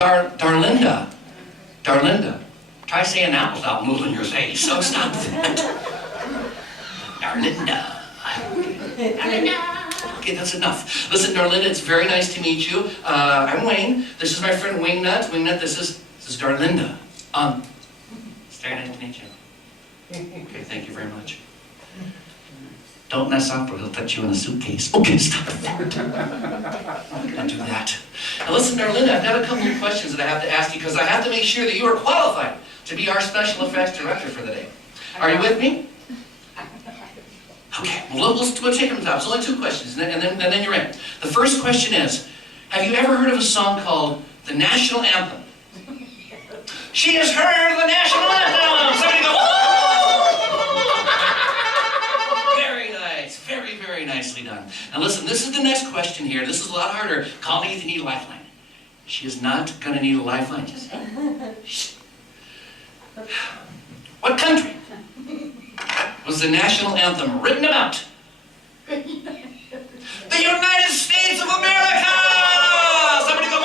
Darlinda. Darlinda. Try saying that without moving your face. So stop that. Darlinda. Darlinda. Okay, that's enough. Listen, Darlinda, it's very nice to meet you. I'm Wayne. This is my friend Wingnut. Wingnut, this is Darlinda. It's very nice to meet you. Okay, thank you very much. Don't mess up or he'll put you in a suitcase. Okay, stop it. I'm gonna do that. Now listen, Darlinda, I've got a couple of questions that I have to ask you because I have to make sure that you are qualified to be our special effects director for the day. Are you with me? Okay, well, we'll take them top. It's only 2 questions, and then you're in. The first question is, have you ever heard of a song called the National Anthem? She has heard the National Anthem! Somebody go, woo! Very nice, very, very nicely done. Now listen, this is the next question here. This is a lot harder. Call me if you need a lifeline. She is not going to need a lifeline. Just what country was the national anthem written about? The United States of America! Somebody go, oh!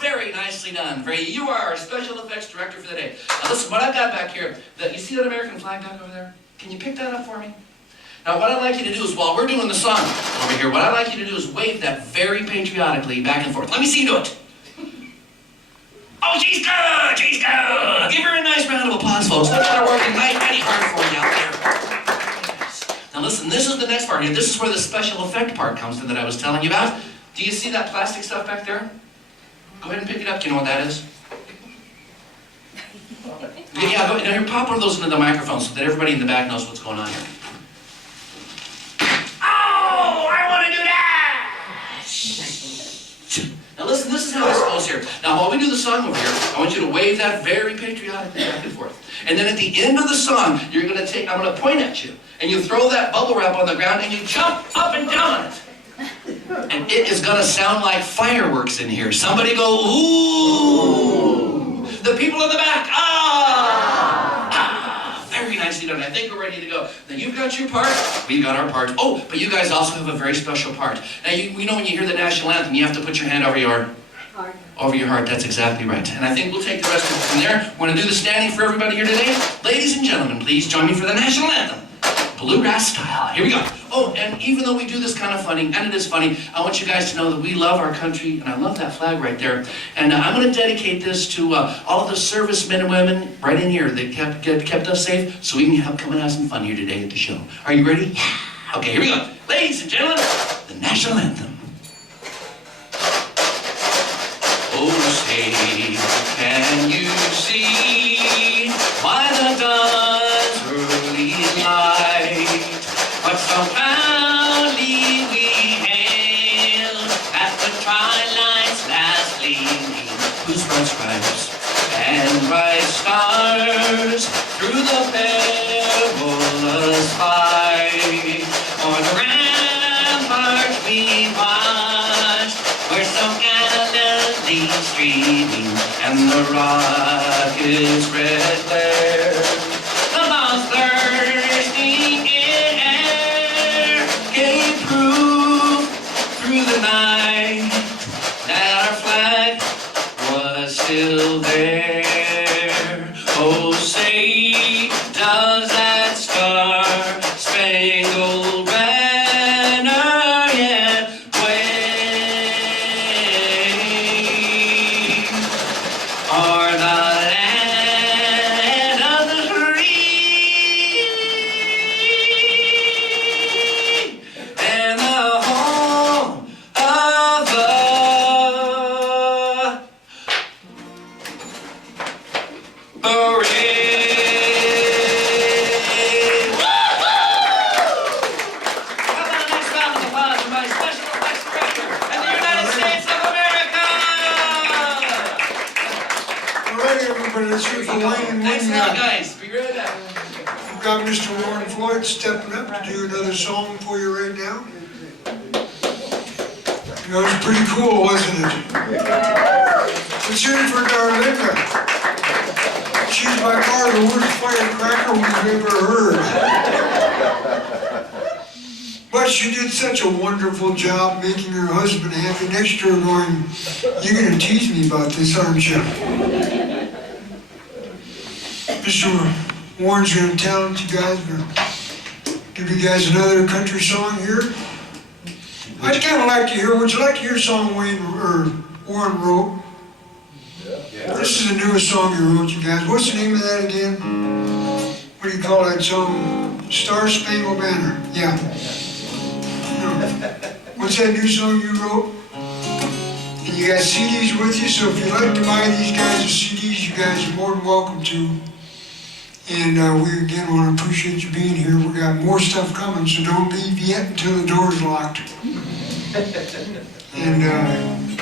Very nicely done. You are our special effects director for the day. Now listen, what I've got back here, you see that American flag back over there? Can you pick that up for me? Now what I'd like you to do is, while we're doing the song over here, what I'd like you to do is wave that very patriotically back and forth. Let me see you do it. Oh, she's good! She's good! Give her a nice round of applause, folks. Look at her working mighty hard for you out there. Now listen, this is the next part here. This is where the special effect part comes in that I was telling you about. Do you see that plastic stuff back there? Go ahead and pick it up. Do you know what that is? Yeah, go ahead. Now, here, pop one of those into the microphone so that everybody in the back knows what's going on here. Oh, I want to do that! Now listen, this is how this goes here. Now while we do the song over here, I want you to wave that very patriotically back and forth. And then at the end of the song, I'm going to point at you, and you throw that bubble wrap on the ground, and you jump up and down on it. And it is going to sound like fireworks in here. Somebody go, ooh! The people in the back, ah! Ah! Very nicely done. I think we're ready to go. Now you've got your part, we've got our part. Oh, but you guys also have a very special part. Now you know when you hear the national anthem, you have to put your hand over your heart. Over your heart, that's exactly right. And I think we'll take the rest of it from there. We're going to do the standing for everybody here today. Ladies and gentlemen, please join me for the national anthem. Bluegrass style. Here we go. Oh, and even though we do this kind of funny, and it is funny, I want you guys to know that we love our country, and I love that flag right there. And I'm going to dedicate this to all of the servicemen and women right in here that kept us safe, so we can come and have some fun here today at the show. Are you ready? Yeah. Okay, here we go. Ladies and gentlemen, the national anthem. Oh, say, can you see why the dawn's early light? What so proudly we hail at the twilight's last gleaming, whose bright stripes and bright stars through the perilous fight. On the ramparts we watched, where so gallantly streaming, and the rocket's red glare, the bombs bursting in air, gave proof through the night that our flag was still there. Oh, say, does that star-spangled banner yet wave o'er the land of the free and the home of the brave? How about a nice round of applause for my special effects director and the United States of America? All right, everybody, let's hear for Wayne and Thanks a Wingnut. lot, guys. Be right back. We've got Mr. Warren Floyd stepping up to do another song for you right now. That was pretty cool, wasn't it? Let's hear it for Darlinda. She's by far the worst firecracker we've ever heard. But you did such a wonderful job making your husband happy. Next year going, you're going to tease me about this, aren't you? Mr. Warren's going to challenge you guys, or give you guys another country song here. I'd kind of like to hear, would you like to hear a song Warren wrote? Yeah. This is the newest song he wrote, you guys. What's the name of that again? What do you call that song? Star Spangled Banner. Yeah. What's that new song you wrote? And you got CDs with you, so if you'd like to buy these guys CDs, you guys are more than welcome to. And we again want to appreciate you being here. We got more stuff coming, so don't leave yet until the door's locked. And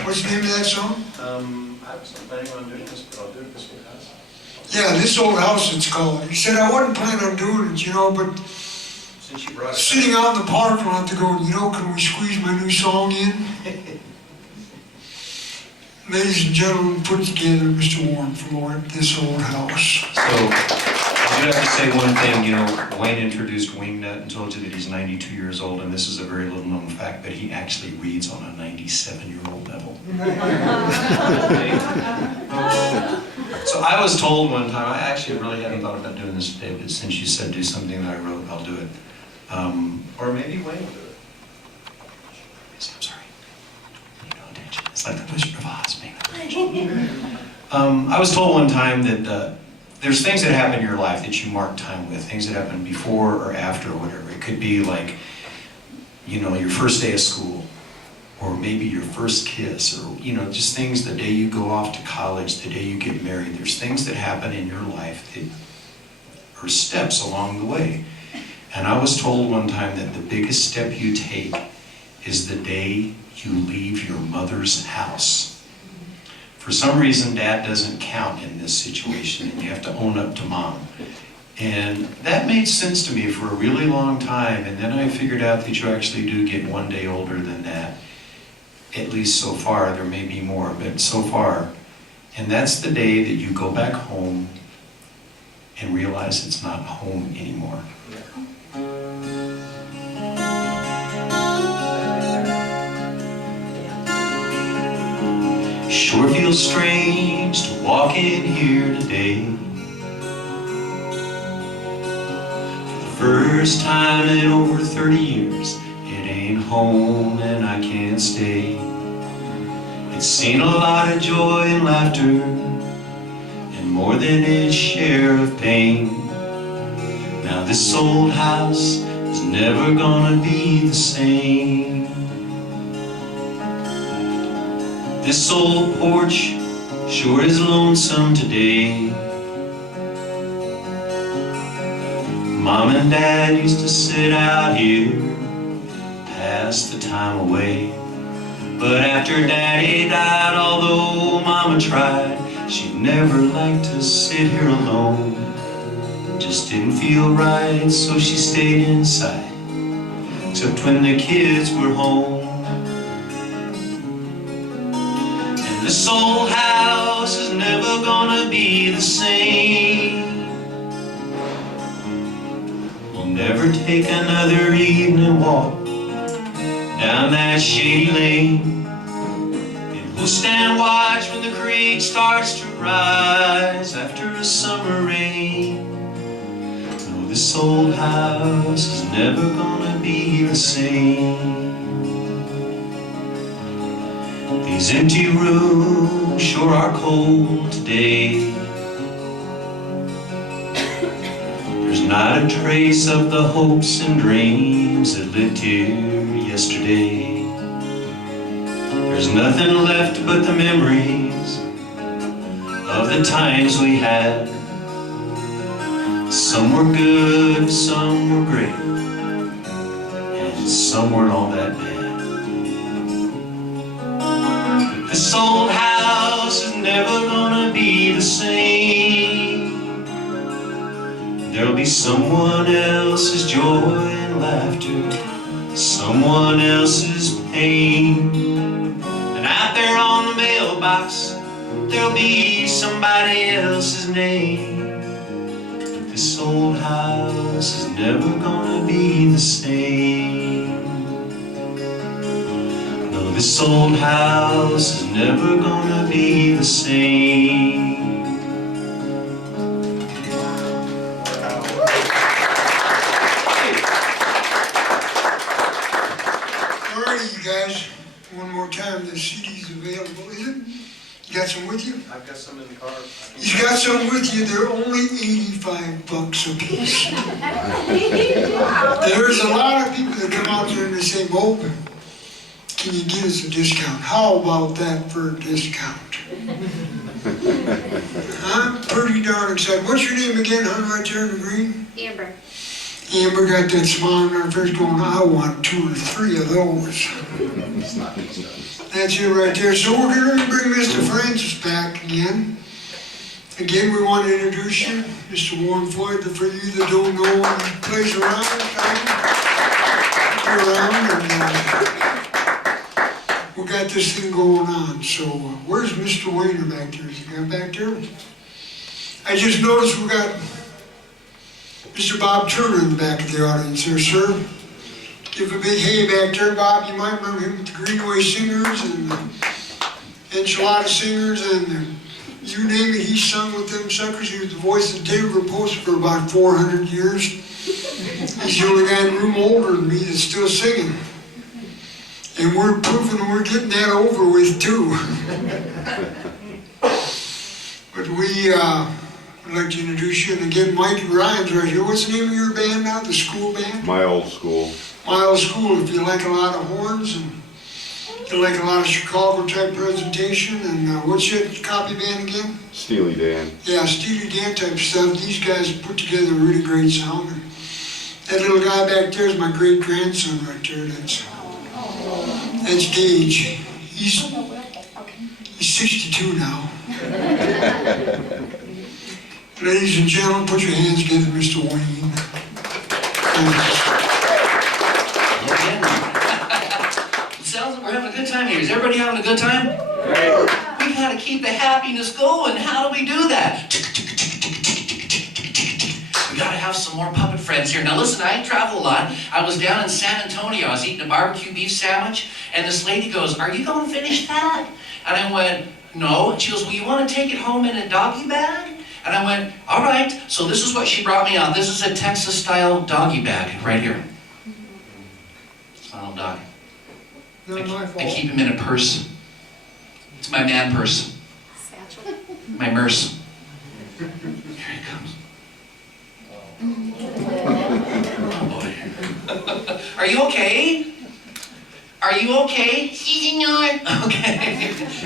what's the name of that song? I was planning on doing this, but I'll do it this old house. Yeah, This Old House it's called. He said, I wasn't planning on doing it, but Since you brought it sitting out in the parking lot to go, can we squeeze my new song in? Ladies and gentlemen, put together Mr. Warren for This Old House. So, I do have to say one thing, Wayne introduced Wingnut and told you that he's 92 years old, and this is a very little known fact, but he actually reads on a 97-year-old level. So I was told one time, I actually really hadn't thought about doing this today, but since you said do something that I wrote, I'll do it. or maybe Wayne will do it. Yes, I'm sorry. Pay no attention. It's like the Wizard of Oz, pay no attention. I was told one time that there's things that happen in your life that you mark time with, things that happen before or after or whatever. It could be like, your first day of school, or maybe your first kiss, or, just things the day you go off to college, the day you get married. There's things that happen in your life that are steps along the way. And I was told one time that the biggest step you take is the day you leave your mother's house. For some reason, Dad doesn't count in this situation, and you have to own up to Mom. And that made sense to me for a really long time, and then I figured out that you actually do get one day older than that. At least so far, there may be more, but so far. And that's the day that you go back home and realize it's not home anymore. Sure feels strange to walk in here today. For the first time in over 30 years, it ain't home and I can't stay. It's seen a lot of joy and laughter, and more than its share of pain. Now this old house is never gonna be the same. This old porch sure is lonesome today. Mom and Dad used to sit out here, pass the time away. But after Daddy died, although Mama tried, she never liked to sit here alone. Just didn't feel right, so she stayed inside, except when the kids were home. And this old house is never gonna be the same. We'll never take another evening walk down that shady lane, and we'll stand watch when the creek starts to rise after a summer rain. No, this old house is never gonna be the same. These empty rooms sure are cold today. There's not a trace of the hopes and dreams that lived here yesterday. There's nothing left but the memories of the times we had. Some were good, some were great, and some weren't all that bad. But this old house is never gonna be the same. There'll be someone else's joy and laughter, someone else's pain. And out there on the mailbox, there'll be somebody else's name. But this old house is never gonna be the same. This old house is never gonna be the same. All right, you guys, one more time, the CD's available, is it? You got some with you? I've got some in the car. He's got some with you, they're only $85 a piece. There's a lot of people that come out there and they say, Moby, can you give us a discount? How about that for a discount? I'm pretty darn excited. What's your name again, hon, right there in the green? Amber. Amber got that smile on her face going, I want 2 or 3 of those. That's it right there. So we're going to bring Mr. Francis back again. Again, we want to introduce you, Mr. Warren Floyd. For you that don't know, he plays around, and we got this thing going on. So where's Mr. Wayner back there? Is he got back there? I just noticed we got Mr. Bob Turner in the back of the audience there, sir. Give a big hey back there, Bob. You might remember him with the Greenway Singers and the Enchilada Singers and you name it, he sung with them suckers. He was the voice of Denver Post for about 400 years. He's the only guy in the room older than me that's still singing. And we're proving we're getting that over with too. But we I'd like to introduce you, and again, Mike Ryan's right here. What's the name of your band now, the school band? My old school. My old school, if you like a lot of horns, and you like a lot of Chicago type presentation, and what's your copy band again? Steely Dan. Yeah, Steely Dan type stuff. These guys put together a really great sound. And that little guy back there is my great grandson right there. That's Gage. He's 62 now. Ladies and gentlemen, put your hands together, Mr. Wayne. It sounds like we're having a good time here. Is everybody having a good time? We've got to keep the happiness going. How do we do that? We got to have some more puppet friends here. Now listen, I travel a lot. I was down in San Antonio. I was eating a barbecue beef sandwich, and this lady goes, "Are you going to finish that?" And I went, "No." And she goes, "Well, you want to take it home in a doggy bag?" And I went, "All right." So this is what she brought me out. This is a Texas-style doggy bag right here. It's my little dog. Not my fault. I keep him in a purse. It's my man purse. Satchel. My merce. Here he comes. Oh boy. Are you okay? Are you okay? Si, senor. Okay.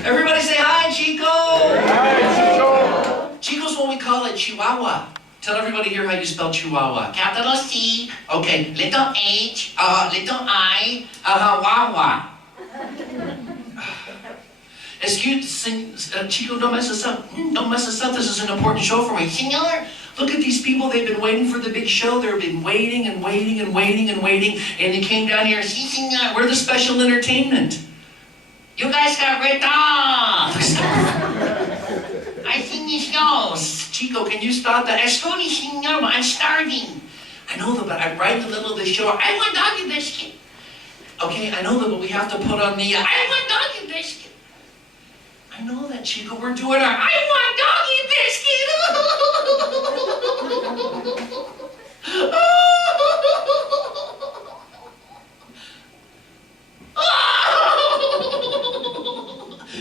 Everybody say hi, Chico. Hi, Chico. Chico's what we call a Chihuahua. Tell everybody here how you spell Chihuahua. Capital C. Okay. Little H. Little I. Wawa. Excuse, Chico, don't mess us up. Don't mess us up. This is an important show for me. Senor, look at these people. They've been waiting for the big show. They've been waiting and waiting and waiting and waiting. And they came down here. Si, senor, we're the special entertainment. You guys got ripped off. I seen your shows. Chico, can you stop that? Excuse me, senor, I'm starving. I know that, but I'm right in the middle of the show. I want doggy biscuit. Okay, I know that, but we have to put on the, I want doggy biscuit. I know that, Chico, we're doing our, I want doggy biscuit.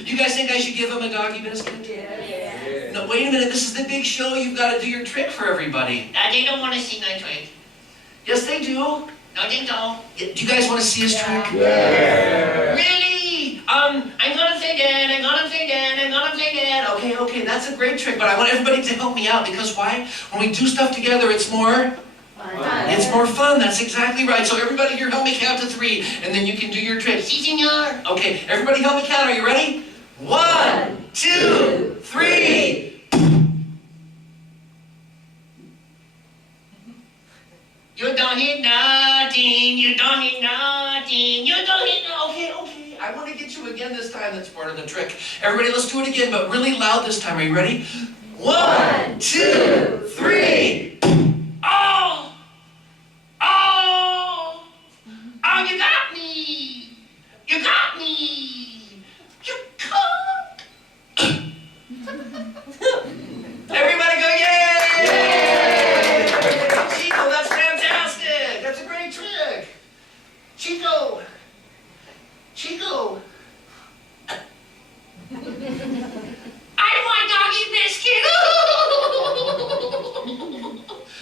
You guys think I should give him a doggy biscuit? Yeah. No, wait a minute, this is the big show. You've got to do your trick for everybody. They don't want to see my trick. Yes, they do. No, they don't. Do you guys want to see his trick? Yeah. Really? I'm gonna say that, I'm gonna say that, I'm gonna say that. Okay, that's a great trick, but I want everybody to help me out because why? When we do stuff together, it's more fun. It's more fun, that's exactly right. So everybody here help me count to 3, and then you can do your trick. Si, senor. Okay, everybody help me count. Are you ready? 1, 2, 3. You don't hit nothing, you don't hit nothing, you don't hit nothing. Okay, I want to get you again this time. That's part of the trick. Everybody, let's do it again, but really loud this time. Are you ready? 1, 2, 3. Oh! Oh! Oh, you got me! You got me! I want doggy biscuit.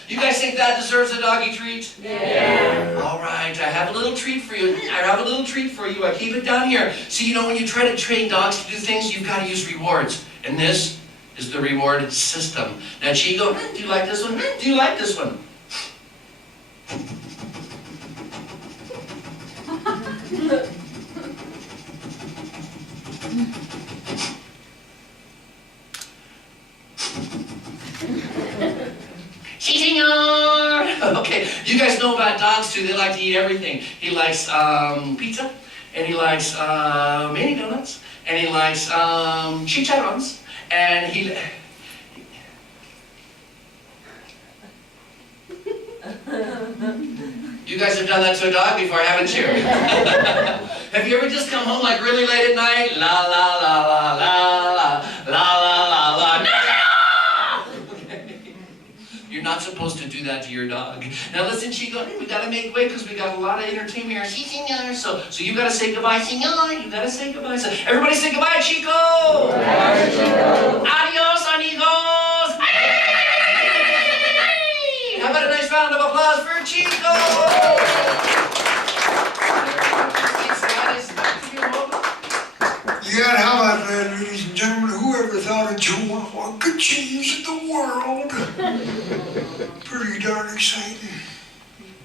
You guys think that deserves a doggy treat? Yeah. All right, I have a little treat for you. I keep it down here. See, you know, when you try to train dogs to do things, you've got to use rewards. And this is the reward system. Now, Chico, do you like this one? Do you like this one? Si, senor! Okay, you guys know about dogs too. They like to eat everything. He likes pizza, and he likes mini donuts, and he likes chicharrones, and he... You guys have done that to a dog before, haven't you? Have you ever just come home like really late at night? La la la la la la la la la la. No, no! Okay. You're not supposed to do that to your dog. Now listen, Chico, we gotta make way because we got a lot of entertainment here. Si, senor. So you gotta say goodbye, senor. You gotta say goodbye. So everybody say goodbye, Chico. Bye, Chico. Adios, amigos. How about a nice round of applause for Chico? Yeah, how about that, ladies and gentlemen? Whoever thought a Chihuahua could change the world? Pretty darn exciting.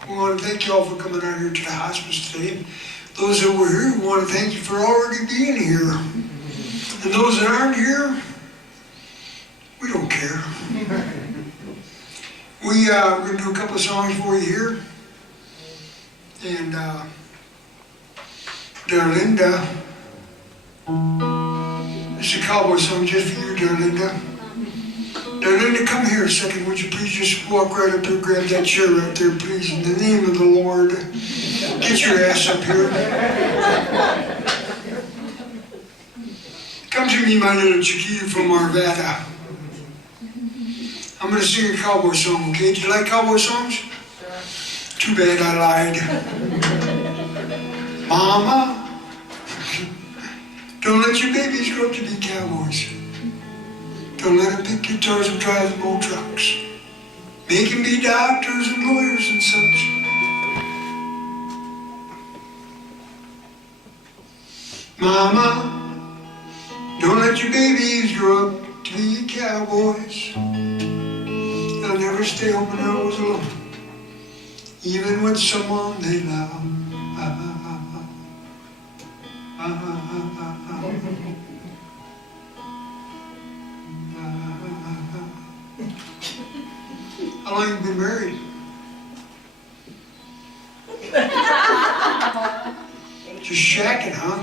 We want to thank you all for coming out here to the hospice today. Those that were here, we want to thank you for already being here. And those that aren't here, we don't care. We're going to do a couple of songs for you here. And, Darlinda, it's a cowboy song just for you, Darlinda. Darlinda, come here a second. Would you please just walk right up here, grab that chair right there, please, in the name of the Lord. Get your ass up here. Come to me, my little chiquilla from Arvada. I'm going to sing a cowboy song, okay? Do you like cowboy songs? Sure. Too bad I lied. Mama, don't let your babies grow up to be cowboys. Don't let them pick guitars and drive them old trucks. Make them be doctors and lawyers and such. Mama, don't let your babies grow up to be cowboys. They'll never stay home when they're always alone, even with someone they love. How long have you been married? Just shacking, huh?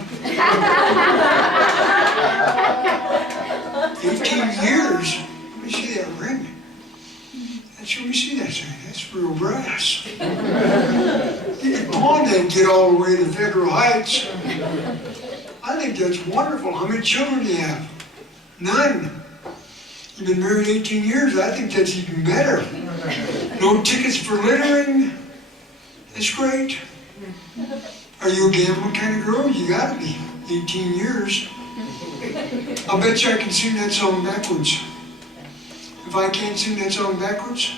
18 years? Let me see that ring. Let me see that thing. That's real brass. You can pawn that and get all the way to Federal Heights. I think that's wonderful. How many children do you have? None. You've been married 18 years. I think that's even better. No tickets for littering. That's great. Are you a gambling kind of girl? You gotta be. 18 years. I'll bet you I can sing that song backwards. If I can't sing that song backwards,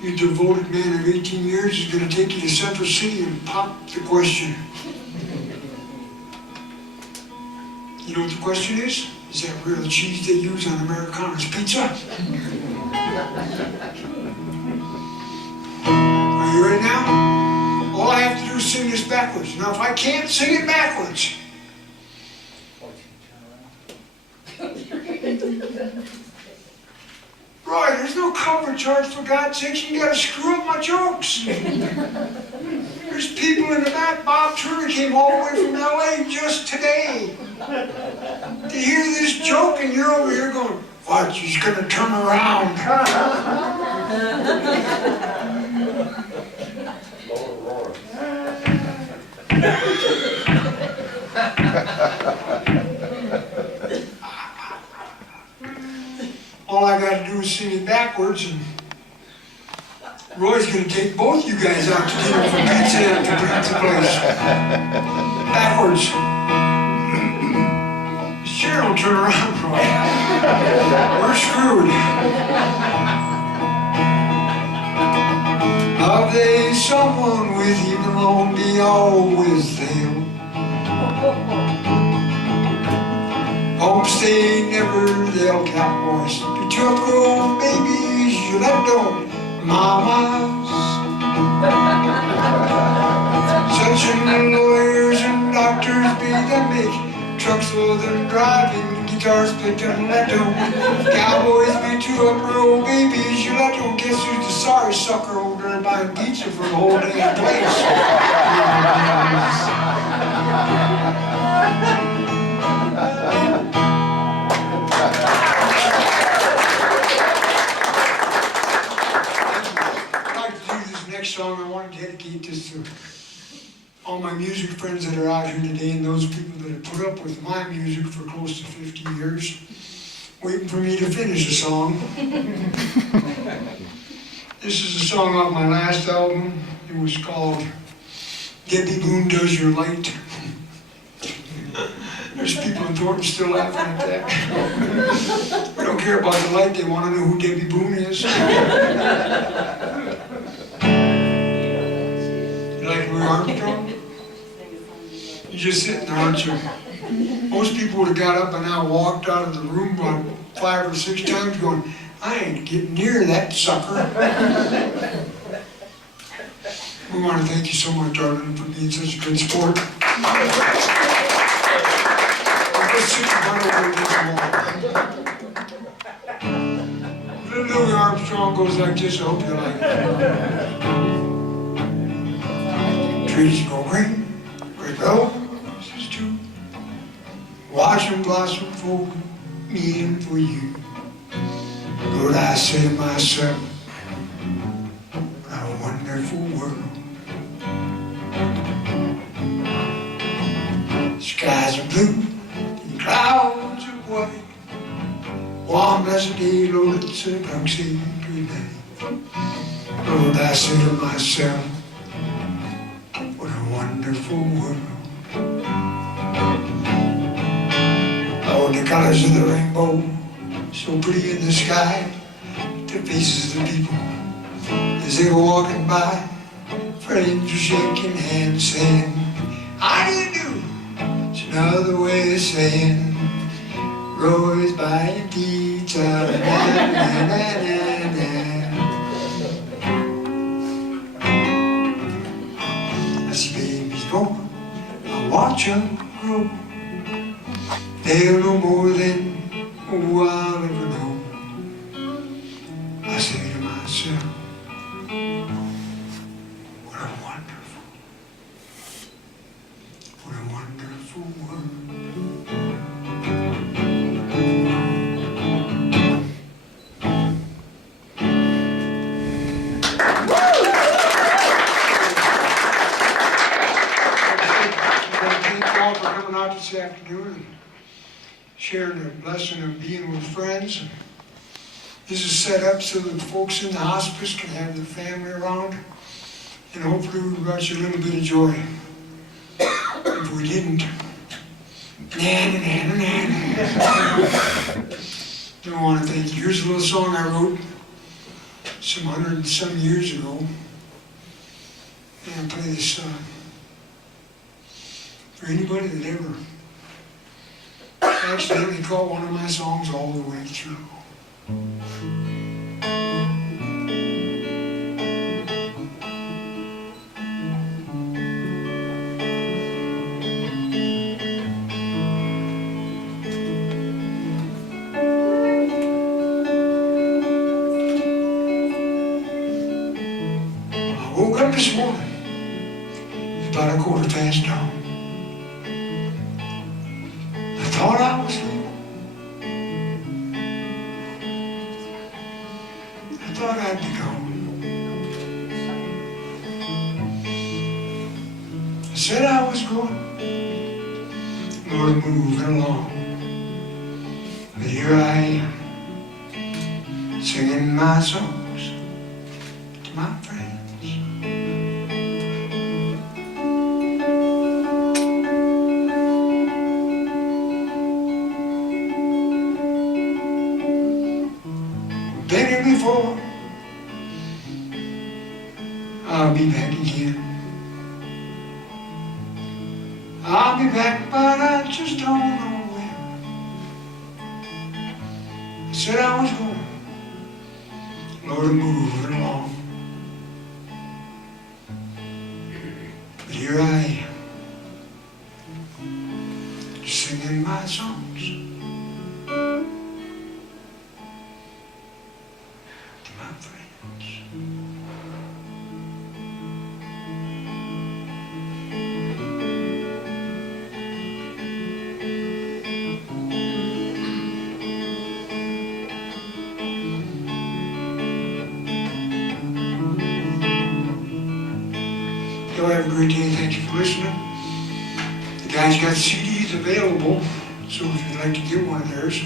your devoted man of 18 years is going to take you to Central City and pop the question. You know what the question is? Is that real cheese they use on Americana's pizza? Are you ready now? All I have to do is sing this backwards. Now, if I can't sing it backwards, Roy, there's no cover charge, for God's sakes. You gotta screw up my jokes. There's people in the back. Bob Turner came all the way from LA just today to hear this joke, and you're over here going, watch, he's gonna turn around. All I gotta do is sing it backwards, and Roy's gonna take both you guys out to dinner for pizza at the pizza place. Backwards. Sure. chair don't turn around, Roy. We're screwed. Love they someone with you, won't be always them. Homestay never, they'll cowboys. But your grown babies, you let go, mamas. Such lawyers and doctors be that make trucks for them driving, guitars play them let go. Cowboys be two up-road babies, you let go. Guess who's the sorry sucker over there buying pizza for the whole damn place? I'd like to do this next song. I want to dedicate this to all my music friends that are out here today and those people that have put up with my music for close to 50 years, waiting for me to finish a song. This is a song off my last album. It was called Debbie Boone Does Your Light. There's people in Thornton still laughing at that. We don't care about the light, they want to know who Debbie Boone is. You like Louis Armstrong? You're just sitting there, aren't you? Most people would have got up and now walked out of the room about 5 or 6 times going, I ain't getting near that sucker. We want to thank you so much, darling, for being such a good sport. Let's sit in front of Little Louis Armstrong goes like this, I hope you like it. Trees go green, red roses too. Watch them blossom for me and for you. Lord, I say to myself, what a wonderful world. Skies are blue and clouds are white. One blessed day, Lord, it's a dark sacred night. Lord, I say to myself, what a wonderful world. Oh, the colors of the rainbow, so pretty in the sky. The faces of the people as they were walking by. Friends are shaking hands saying, how do you do? It's another way of saying, Roy's buying pizza, na na na na na. I see babies born, I watch them grow. They'll know more than I'll ever know. I say to myself, what a wonderful world. Thank you all for coming out this afternoon and sharing the blessing of being with friends. This is set up so that folks in the hospice can have their family around, and hopefully we brought you a little bit of joy. If we didn't, I want to thank you. Here's a little song I wrote some 100 and some years ago. And I'll play this for anybody that ever accidentally caught one of my songs all the way through. I woke up this morning, it was about 9:15. I thought I was leaving. I thought I'd be gone. I said I was going, Lord, moving along. But here I am, singing my songs to my friends. been here before. I'll be back again. I'll be back, but I just don't know when. I said I was going, Lord, moving along. But here I am, singing my songs to my friends. Y'all have a great day. Thank you for listening. The guys got CDs available, so if you'd like to get one of theirs,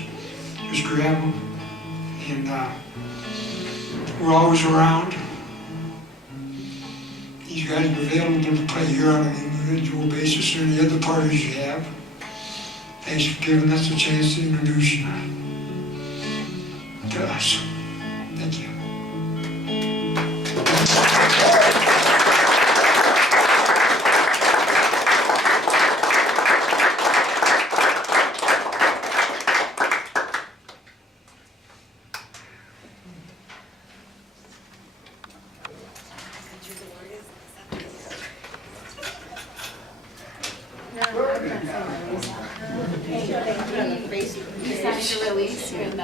just grab them. And we're always around. These guys are available to play here on an individual basis or any other parties you have. Thanks for giving us a chance to introduce you to us. Thank you. Decided to release when